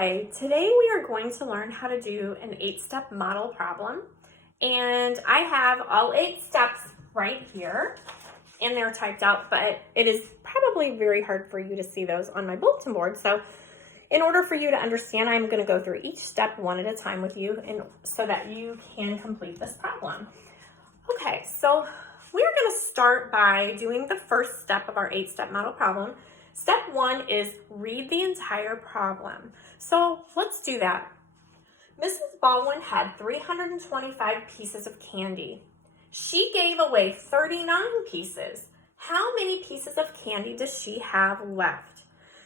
Hi, today we are going to learn how to do an 8-step model problem. And I have all 8 steps right here and they're typed out, but it is probably very hard for you to see those on my bulletin board. So in order for you to understand, I'm going to go through each step one at a time with you and so that you can complete this problem. Okay, so we're going to start by doing the first step of our 8-step model problem. Step 1 is read the entire problem. So let's do that. Mrs. Baldwin had 325 pieces of candy. She gave away 39 pieces. How many pieces of candy does she have left?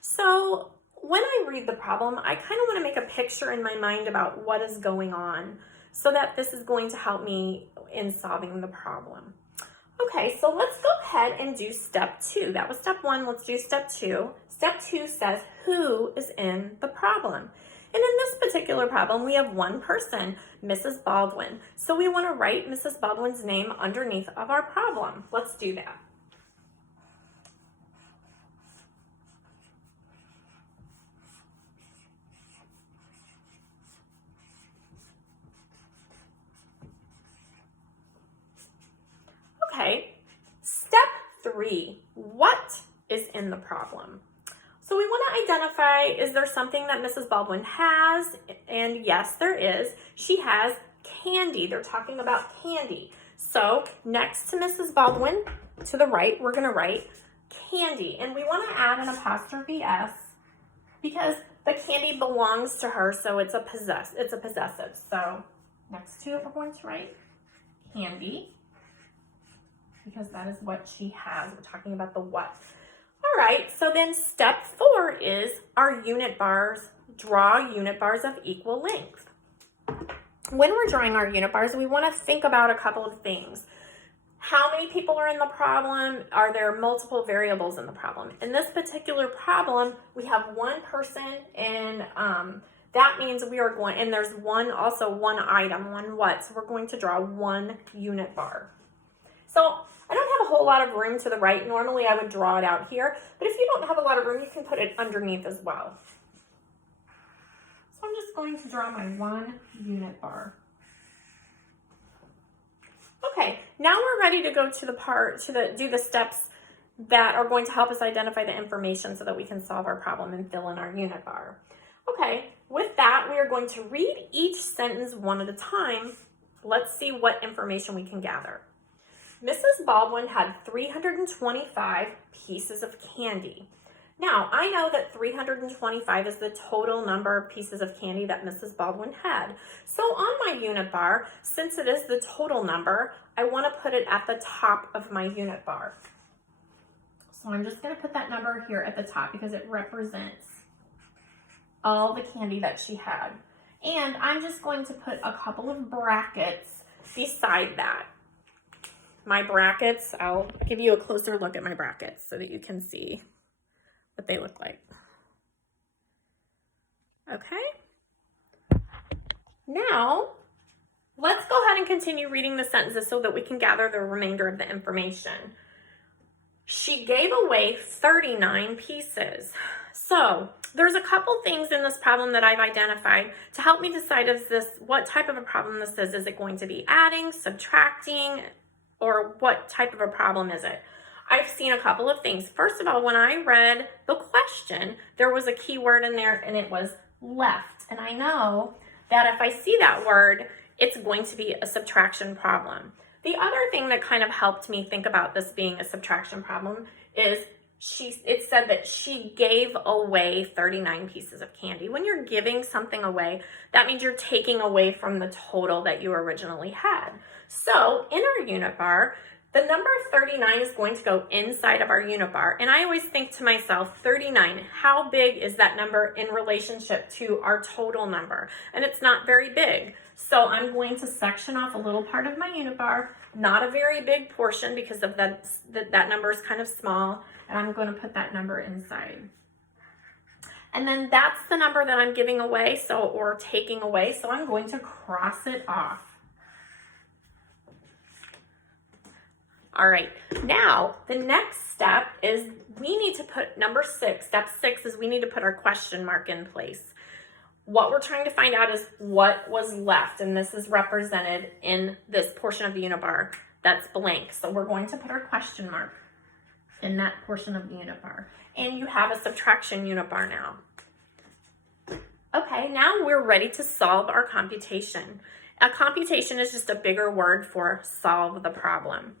So when I read the problem, I kind of want to make a picture in my mind about what is going on so that this is going to help me in solving the problem. Okay, so let's go ahead and do step 2. That was step 1. Let's do step 2. Step 2 says who is in the problem. And in this particular problem, we have one person, Mrs. Baldwin. So we want to write Mrs. Baldwin's name underneath of our problem. Let's do that. Okay, step 3, what is in the problem? So we want to identify, is there something that Mrs. Baldwin has? And yes, there is. She has candy. They're talking about candy. So next to Mrs. Baldwin, to the right, we're going to write candy. And we want to add an apostrophe S because the candy belongs to her, so it's a possessive. So next to it, we're going to write candy, because that is what she has. We're talking about the what. All right, so then step 4 is our unit bars. Draw unit bars of equal length. When we're drawing our unit bars, we want to think about a couple of things. How many people are in the problem? Are there multiple variables in the problem? In this particular problem, we have one person, and that means we are going, and there's also one item, one what. So we're going to draw one unit bar. So I don't have a whole lot of room to the right. Normally I would draw it out here, but if you don't have a lot of room, you can put it underneath as well. So I'm just going to draw my one unit bar. Okay, now we're ready to go to do the steps that are going to help us identify the information so that we can solve our problem and fill in our unit bar. Okay, with that, we are going to read each sentence one at a time. Let's see what information we can gather. Mrs. Baldwin had 325 pieces of candy. Now, I know that 325 is the total number of pieces of candy that Mrs. Baldwin had. So on my unit bar, since it is the total number, I want to put it at the top of my unit bar. So I'm just going to put that number here at the top because it represents all the candy that she had. And I'm just going to put a couple of brackets beside that. My brackets, I'll give you a closer look at my brackets so that you can see what they look like. Okay. Now, let's go ahead and continue reading the sentences so that we can gather the remainder of the information. She gave away 39 pieces. So there's a couple things in this problem that I've identified to help me decide what type of a problem this is. Is it going to be adding, subtracting, or what type of a problem is it? I've seen a couple of things. First of all, when I read the question, there was a key word in there and it was left. And I know that if I see that word, it's going to be a subtraction problem. The other thing that kind of helped me think about this being a subtraction problem is it said that she gave away 39 pieces of candy. When you're giving something away, that means you're taking away from the total that you originally had. So in our unit bar, the number 39 is going to go inside of our unit bar. And I always think to myself, 39, how big is that number in relationship to our total number? And it's not very big. So I'm going to section off a little part of my unit bar, not a very big portion because of that number is kind of small. And I'm going to put that number inside. And then that's the number that I'm giving away, or taking away. So I'm going to cross it off. All right, now the next step is we need to put number 6. Step 6 is we need to put our question mark in place. What we're trying to find out is what was left, and this is represented in this portion of the unit bar that's blank. So we're going to put our question mark in that portion of the unit bar. And you have a subtraction unit bar now. Okay, now we're ready to solve our computation. A computation is just a bigger word for solve the problem.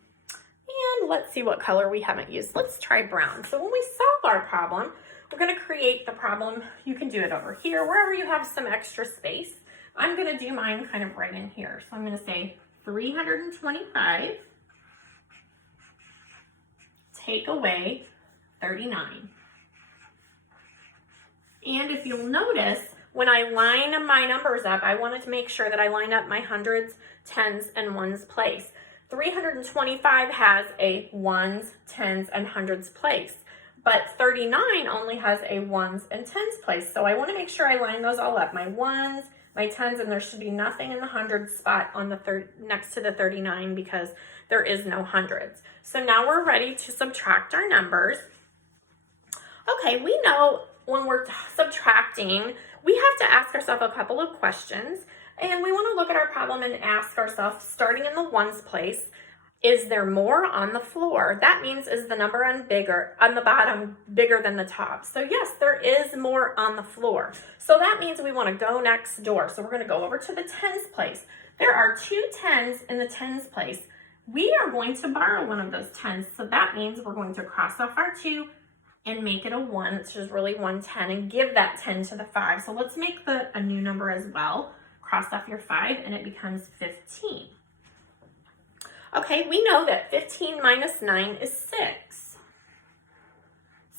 And let's see what color we haven't used. Let's try brown. So when we solve our problem, we're going to create the problem. You can do it over here, wherever you have some extra space. I'm going to do mine kind of right in here. So I'm going to say 325 take away 39. And if you'll notice, when I line my numbers up, I wanted to make sure that I line up my hundreds, tens, and ones place. 325 has a ones, tens, and hundreds place, but 39 only has a ones and tens place. So I want to make sure I line those all up, my ones, my tens, and there should be nothing in the hundreds spot on the next to the 39 because there is no hundreds. So now we're ready to subtract our numbers. Okay, we know when we're subtracting, we have to ask ourselves a couple of questions, and we want to look at our problem and ask ourselves, starting in the ones place, is there more on the floor? That means, is the number on the bottom bigger than the top? So yes, there is more on the floor. So that means we want to go next door. So we're going to go over to the tens place. There are 2 tens in the tens place. We are going to borrow one of those tens. So that means we're going to cross off our 2 and make it a 1, which is really 110, and give that 10 to the 5. So let's make a new number as well. Cross off your 5 and it becomes 15. Okay, we know that 15 minus 9 is 6.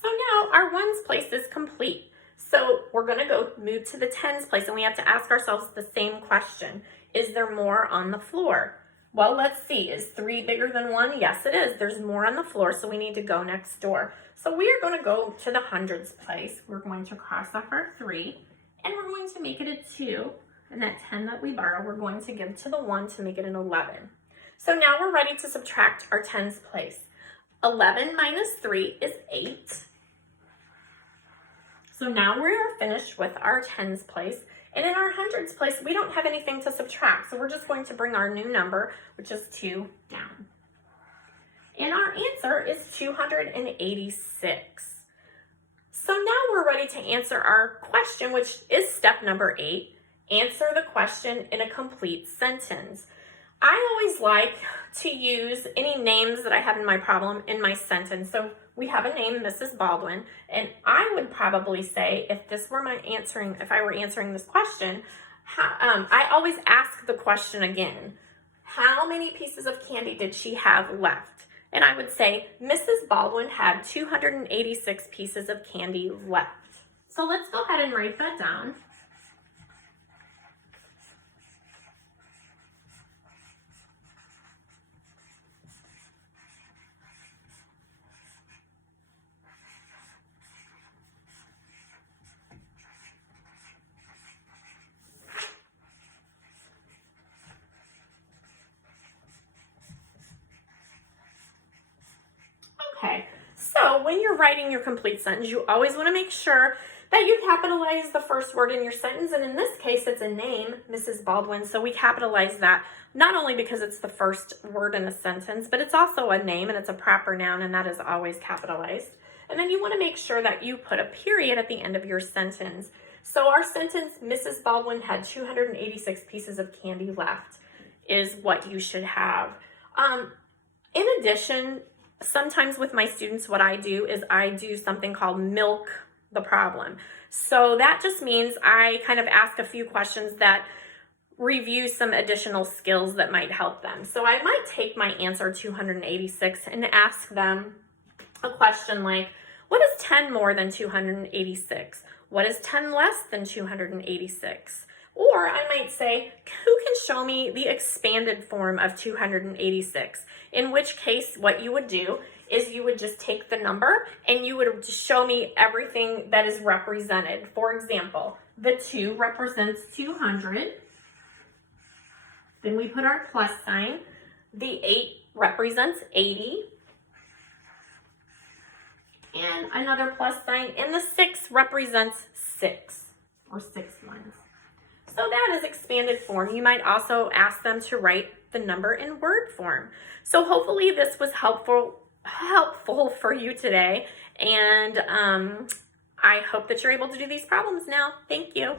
So now our ones place is complete. So we're going to go move to the tens place, and we have to ask ourselves the same question. Is there more on the floor? Well, let's see. Is 3 bigger than 1? Yes, it is. There's more on the floor, so we need to go next door. So we are going to go to the hundreds place. We're going to cross off our 3, and we're going to make it a 2. And that 10 that we borrow, we're going to give to the 1 to make it an 11. So now we're ready to subtract our tens place. 11 minus 3 is 8. So now we're finished with our tens place. And in our hundreds place, we don't have anything to subtract. So we're just going to bring our new number, which is 2, down. And our answer is 286. So now we're ready to answer our question, which is step number 8. Answer the question in a complete sentence. I always like to use any names that I have in my problem in my sentence. So we have a name, Mrs. Baldwin, and I would probably say, if I were answering this question, I always ask the question again. How many pieces of candy did she have left? And I would say, Mrs. Baldwin had 286 pieces of candy left. So let's go ahead and write that down. Okay, so when you're writing your complete sentence, you always want to make sure that you capitalize the first word in your sentence. And in this case, it's a name, Mrs. Baldwin. So we capitalize that not only because it's the first word in a sentence, but it's also a name and it's a proper noun, and that is always capitalized. And then you want to make sure that you put a period at the end of your sentence. So our sentence, Mrs. Baldwin had 286 pieces of candy left, is what you should have. In addition, sometimes with my students, what I do is I do something called milk the problem. So that just means I kind of ask a few questions that review some additional skills that might help them. So I might take my answer 286 and ask them a question like, what is 10 more than 286? What is 10 less than 286? Or I might say, who can show me the expanded form of 286? In which case, what you would do is you would just take the number and you would show me everything that is represented. For example, the 2 represents 200. Then we put our plus sign. The 8 represents 80. And another plus sign. And the 6 represents 6. or 6 ones. So that is expanded form. You might also ask them to write the number in word form. So hopefully this was helpful for you today. And I hope that you're able to do these problems now. Thank you.